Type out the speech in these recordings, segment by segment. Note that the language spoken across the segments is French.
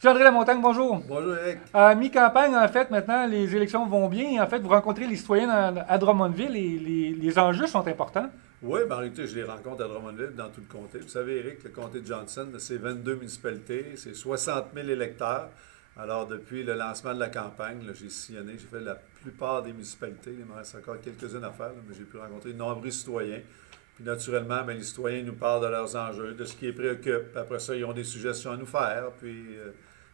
Jean-André Lamontagne, bonjour. Bonjour Eric. À mi-campagne, en fait, maintenant, les élections vont bien. En fait, vous rencontrez les citoyens à Drummondville et les enjeux sont importants. Oui, ben, en réalité, je les rencontre à Drummondville, dans tout le comté. Vous savez, Eric, le comté de Johnson, c'est 22 municipalités, c'est 60 000 électeurs. Alors, depuis le lancement de la campagne, là, j'ai sillonné, j'ai fait la plupart des municipalités. Il me reste encore quelques-unes à faire, là, mais j'ai pu rencontrer de nombreux citoyens. Puis, naturellement, ben, les citoyens nous parlent de leurs enjeux, de ce qui les préoccupe. Puis après ça, ils ont des suggestions à nous faire. Puis,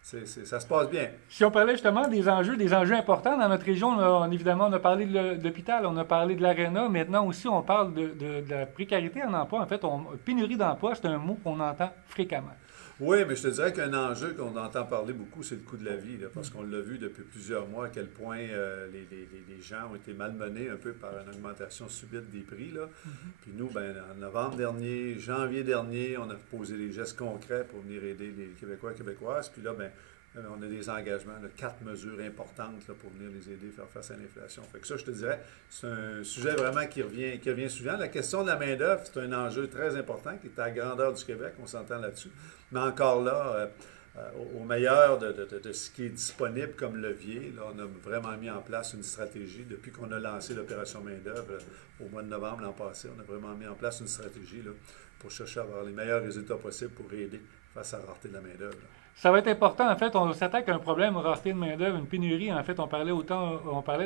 ça se passe bien. Si on parlait justement des enjeux importants dans notre région, évidemment, on a parlé de l'hôpital, on a parlé de l'aréna. Maintenant aussi, on parle de la précarité en emploi. En fait, pénurie d'emploi, c'est un mot qu'on entend fréquemment. Oui, mais je te dirais qu'un enjeu qu'on entend parler beaucoup, c'est le coût de la vie, là, parce qu'on l'a vu depuis plusieurs mois à quel point les gens ont été malmenés un peu par une augmentation subite des prix. Là. Puis nous, ben, en novembre dernier, janvier dernier, on a posé des gestes concrets pour venir aider les Québécois et Québécoises. Puis là, ben, on a des engagements de 4 mesures importantes là, pour venir les aider à faire face à l'inflation. Fait que ça, je te dirais, c'est un sujet vraiment qui revient souvent. La question de la main-d'œuvre, c'est un enjeu très important qui est à la grandeur du Québec, on s'entend là-dessus. Mais encore là, au meilleur de ce qui est disponible comme levier, là, on a vraiment mis en place une stratégie depuis qu'on a lancé l'opération main-d'œuvre au mois de novembre l'an passé. On a vraiment mis en place une stratégie là, pour chercher à avoir les meilleurs résultats possibles pour aider face à la rareté de la main-d'œuvre. Ça va être important. En fait, on s'attaque à un problème, rareté de main-d'œuvre, une pénurie. En fait, on parlait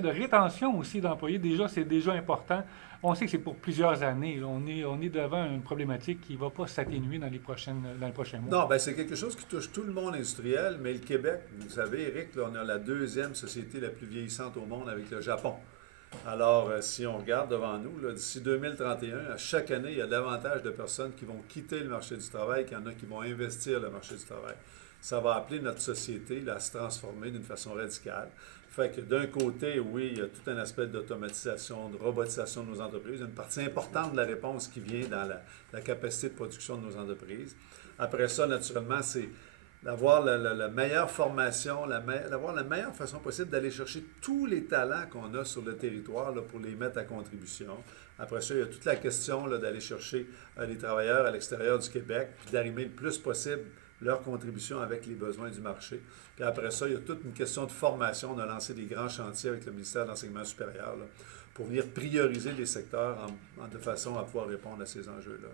de rétention aussi d'employés. Déjà, c'est déjà important. On sait que c'est pour plusieurs années. Là. On est devant une problématique qui ne va pas s'atténuer dans les prochains mois. Non, ben c'est quelque chose qui touche tout le monde industriel, mais le Québec, vous savez, Eric, là, on a la deuxième société la plus vieillissante au monde avec le Japon. Alors, si on regarde devant nous, d'ici 2031, à chaque année, il y a davantage de personnes qui vont quitter le marché du travail qu'il y en a qui vont investir le marché du travail. Ça va appeler notre société là, à se transformer d'une façon radicale. Fait que d'un côté, oui, il y a tout un aspect d'automatisation, de robotisation de nos entreprises, une partie importante de la réponse qui vient dans la capacité de production de nos entreprises. Après ça, naturellement, c'est d'avoir la meilleure formation, d'avoir la meilleure façon possible d'aller chercher tous les talents qu'on a sur le territoire là, pour les mettre à contribution. Après ça, il y a toute la question là, d'aller chercher les travailleurs à l'extérieur du Québec, puis d'arrimer le plus possible leur contribution avec les besoins du marché. Puis après ça, il y a toute une question de formation. On a lancé des grands chantiers avec le ministère de l'Enseignement supérieur là, pour venir prioriser les secteurs de façon à pouvoir répondre à ces enjeux-là.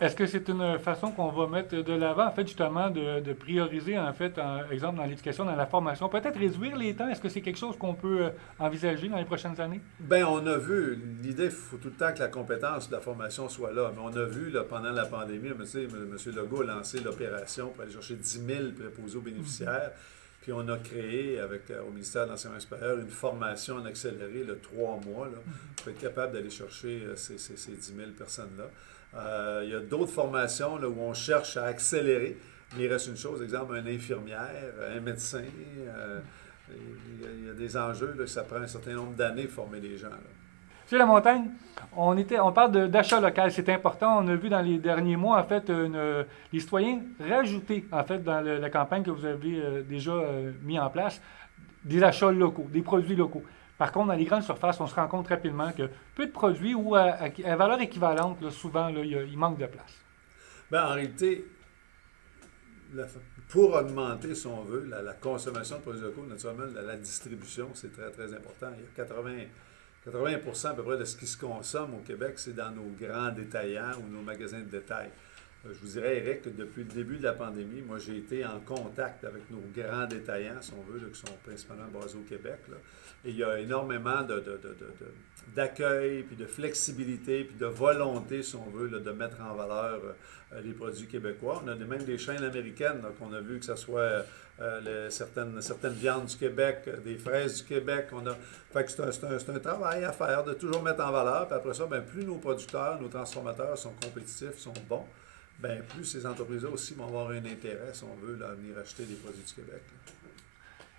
Est-ce que c'est une façon qu'on va mettre de l'avant, en fait, justement, de prioriser, en fait, exemple, dans l'éducation, dans la formation, peut-être réduire les temps? Est-ce que c'est quelque chose qu'on peut envisager dans les prochaines années? Bien, on a vu, l'idée, il faut tout le temps que la compétence de la formation soit là, mais on a vu, là, pendant la pandémie, M. Legault a lancé l'opération pour aller chercher 10 000 préposés aux bénéficiaires, puis on a créé, au ministère de l'Enseignement supérieur, une formation en accéléré, de 3 mois, là, pour être capable d'aller chercher ces 10 000 personnes-là. Il y a d'autres formations là, où on cherche à accélérer, mais il reste une chose, exemple, une infirmière, un médecin. Il y a des enjeux, là, ça prend un certain nombre d'années de former les gens. Là. Sur la montagne, on parle d'achat local, c'est important. On a vu dans les derniers mois, en fait, les citoyens rajouter, en fait, dans la campagne que vous avez déjà mis en place, des achats locaux, des produits locaux. Par contre, dans les grandes surfaces, on se rend compte rapidement que peu de produits ou à valeur équivalente, là, souvent, là, il manque de place. Bien, en réalité, pour augmenter, si on veut, la consommation de produits locaux, naturellement, la distribution, c'est très, très important. Il y a 80% à peu près de ce qui se consomme au Québec, c'est dans nos grands détaillants ou nos magasins de détail. Je vous dirais, Eric, que depuis le début de la pandémie, moi, j'ai été en contact avec nos grands détaillants, si on veut, là, qui sont principalement basés au Québec. Là. Et il y a énormément d'accueil, puis de flexibilité, puis de volonté, si on veut, là, de mettre en valeur les produits québécois. On a même des chaînes américaines qu'on a vu, que ce soit certaines viandes du Québec, des fraises du Québec. Fait que c'est un travail à faire de toujours mettre en valeur. Puis après ça, bien, plus nos producteurs, nos transformateurs sont compétitifs, sont bons, bien, plus ces entreprises-là aussi vont avoir un intérêt, si on veut, là, à venir acheter des produits du Québec. Là.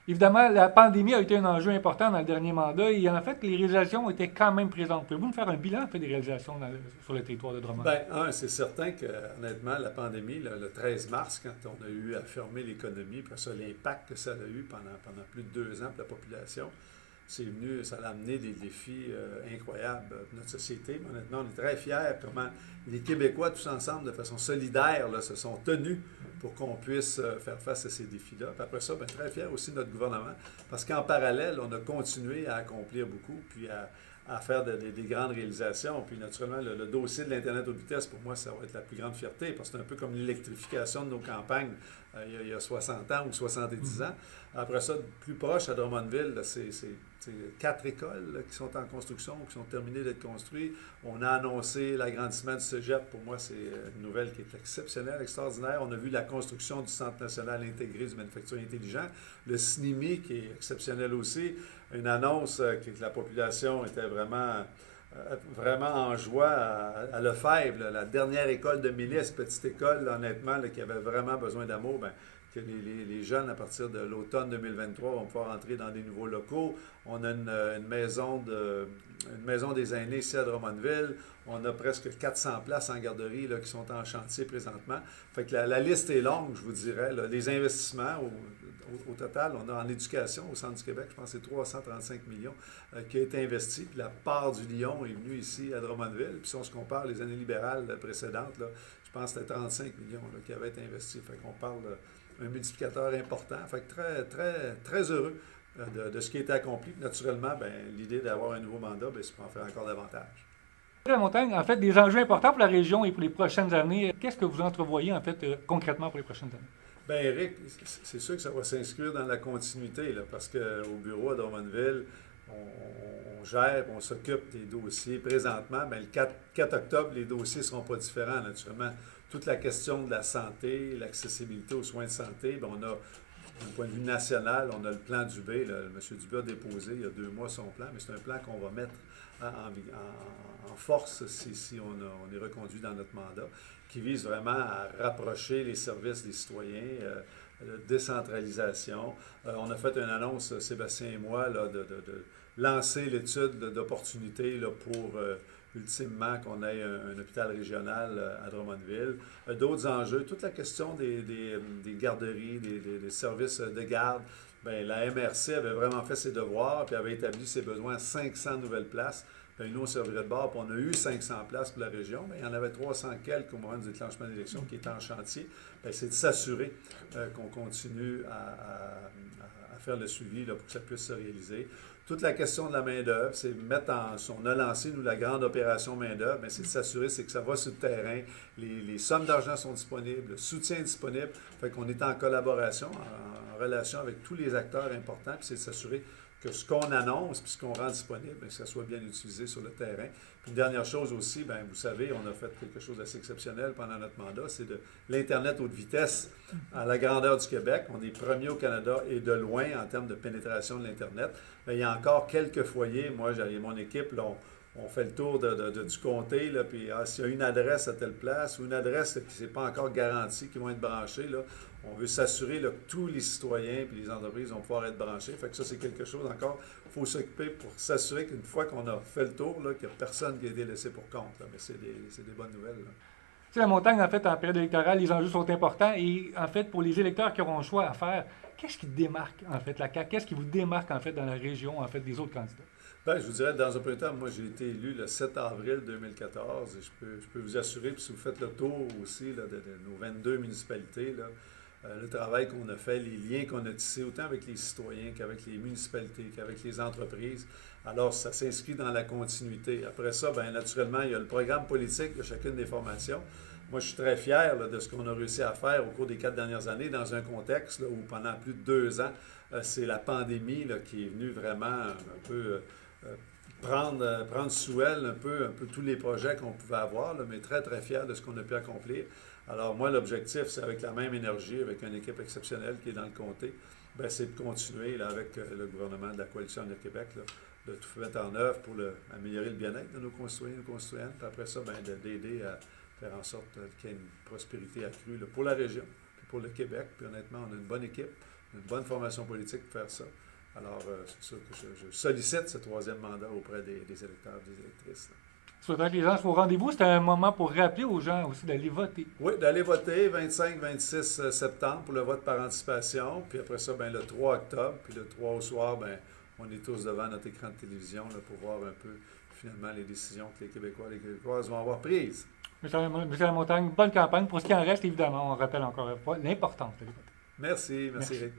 Évidemment, la pandémie a été un enjeu important dans le dernier mandat et en fait, les réalisations étaient quand même présentes. Pouvez-vous me faire un bilan en fait, des réalisations sur le territoire de Drummond? Bien, c'est certain que, honnêtement, la pandémie, le 13 mars, quand on a eu à fermer l'économie, puis ça, l'impact que ça a eu pendant plus de 2 ans pour la population, ça a amené des défis incroyables pour notre société. Mais honnêtement, on est très fiers comment les Québécois, tous ensemble, de façon solidaire, là, se sont tenus pour qu'on puisse faire face à ces défis-là. Puis après ça, bien, très fier aussi de notre gouvernement, parce qu'en parallèle, on a continué à accomplir beaucoup, puis à faire des grandes réalisations. Puis naturellement, le dossier de l'Internet haute vitesse, pour moi, ça va être la plus grande fierté, parce que c'est un peu comme l'électrification de nos campagnes il y a 60 ans ou 70 ans. Après ça, plus proche, à Drummondville, c'est 4 écoles là, qui sont en construction, qui sont terminées d'être construites. On a annoncé l'agrandissement du cégep. Pour moi, c'est une nouvelle qui est exceptionnelle, extraordinaire. On a vu la construction du Centre national intégré du manufacturier intelligent. Le SNIMI, qui est exceptionnel aussi. Une annonce que la population était vraiment en joie à Lefebvre, là, la dernière école de milice, petite école, là, honnêtement, là, qui avait vraiment besoin d'amour, bien, que les jeunes, à partir de l'automne 2023, vont pouvoir entrer dans des nouveaux locaux. On a une maison des aînés ici à Drummondville. On a presque 400 places en garderie là, qui sont en chantier présentement. Fait que la liste est longue, je vous dirais. Là. Les investissements, au total, on a en éducation au Centre du Québec, je pense que c'est 335 millions qui a été investi. Puis la part du Lion est venue ici à Drummondville. Puis si on se compare les années libérales précédentes, là, je pense que c'était 35 millions là, qui avaient été investis. Fait qu'on parle d'un multiplicateur important. Fait que très, très heureux de ce qui a été accompli. Puis naturellement, ben, l'idée d'avoir un nouveau mandat, ben, c'est pour en faire encore davantage. La montagne, en fait, des enjeux importants pour la région et pour les prochaines années. Qu'est-ce que vous entrevoyez, en fait, concrètement pour les prochaines années? Bien, Eric, c'est sûr que ça va s'inscrire dans la continuité, là, parce qu'au bureau à Drummondville, on gère, on s'occupe des dossiers. Présentement, bien, le 4 octobre, les dossiers ne seront pas différents, naturellement. Toute la question de la santé, l'accessibilité aux soins de santé, bien, on a, d'un point de vue national, on a le plan Dubé. Là. M. Dubé a déposé il y a 2 mois son plan, mais c'est un plan qu'on va mettre en force si on est reconduit dans notre mandat, qui vise vraiment à rapprocher les services des citoyens, décentralisation. On a fait une annonce, Sébastien et moi, là, de lancer l'étude d'opportunités pour ultimement qu'on ait un hôpital régional à Drummondville. D'autres enjeux, toute la question des garderies, des services de garde. Bien, la MRC avait vraiment fait ses devoirs puis avait établi ses besoins à 500 nouvelles places. Bien, nous, on servirait de bord, puis on a eu 500 places pour la région, mais il y en avait 300 quelques au moment du déclenchement de l'élection qui étaient en chantier. Bien, c'est de s'assurer qu'on continue à faire le suivi là, pour que ça puisse se réaliser. Toute la question de la main-d'œuvre, c'est mettre on a lancé, nous, la grande opération main-d'œuvre, mais c'est de s'assurer que ça va sur le terrain, les sommes d'argent sont disponibles, le soutien est disponible, fait qu'on est en collaboration, en relation avec tous les acteurs importants, puis c'est de s'assurer que ce qu'on annonce puis ce qu'on rend disponible, bien, que ça soit bien utilisé sur le terrain. Puis une dernière chose aussi, bien, vous savez, on a fait quelque chose d'assez exceptionnel pendant notre mandat, c'est de l'Internet haute vitesse à la grandeur du Québec. On est premier au Canada et de loin en termes de pénétration de l'Internet. Bien, il y a encore quelques foyers. Moi, j'ai mon équipe, là, on fait le tour du comté, là, puis s'il y a une adresse à telle place ou une adresse là, qui n'est pas encore garantie, qui vont être branchées, là, on veut s'assurer là, que tous les citoyens et les entreprises vont pouvoir être branchés. Fait que ça, c'est quelque chose encore, il faut s'occuper pour s'assurer qu'une fois qu'on a fait le tour, qu'il n'y a personne qui a été laissé pour compte. Là. Mais c'est des bonnes nouvelles. Là. Tu sais, la montagne, en fait, en période électorale, les enjeux sont importants. Et en fait, pour les électeurs qui auront le choix à faire, qu'est-ce qui démarque, en fait, la CAQ? Qu'est-ce qui vous démarque, en fait, dans la région, en fait, des autres candidats? Bien, je vous dirais, dans un premier temps, moi, j'ai été élu le 7 avril 2014 et je peux vous assurer, puis si vous faites le tour aussi là, de nos 22 municipalités, là, le travail qu'on a fait, les liens qu'on a tissés, autant avec les citoyens qu'avec les municipalités, qu'avec les entreprises. Alors, ça s'inscrit dans la continuité. Après ça, bien, naturellement, il y a le programme politique de chacune des formations. Moi, je suis très fier là, de ce qu'on a réussi à faire au cours des 4 dernières années dans un contexte là, où pendant plus de 2 ans, c'est la pandémie là, qui est venue vraiment un peu prendre sous elle un peu tous les projets qu'on pouvait avoir, là, mais très, très fier de ce qu'on a pu accomplir. Alors moi, l'objectif, c'est avec la même énergie, avec une équipe exceptionnelle qui est dans le comté, bien, c'est de continuer là, avec le gouvernement de la Coalition Avenir Québec, là, de tout mettre en œuvre pour améliorer le bien-être de nos concitoyens et nos concitoyennes, puis après ça, bien, d'aider à faire en sorte qu'il y ait une prospérité accrue là, pour la région, puis pour le Québec. Puis honnêtement, on a une bonne équipe, une bonne formation politique pour faire ça. Alors, c'est sûr que je sollicite ce 3e mandat auprès des électeurs et des électrices. Là. Souhaitant que les gens soient au rendez-vous, c'est un moment pour rappeler aux gens aussi d'aller voter. Oui, d'aller voter 25-26 septembre pour le vote par anticipation. Puis après ça, bien, le 3 octobre. Puis le 3 au soir, bien, on est tous devant notre écran de télévision là, pour voir un peu, finalement, les décisions que les Québécois et les Québécoises vont avoir prises. Monsieur Lamontagne, bonne campagne. Pour ce qui en reste, évidemment, on rappelle encore une fois l'importance de l'hypothèque. Merci, Merci. Eric.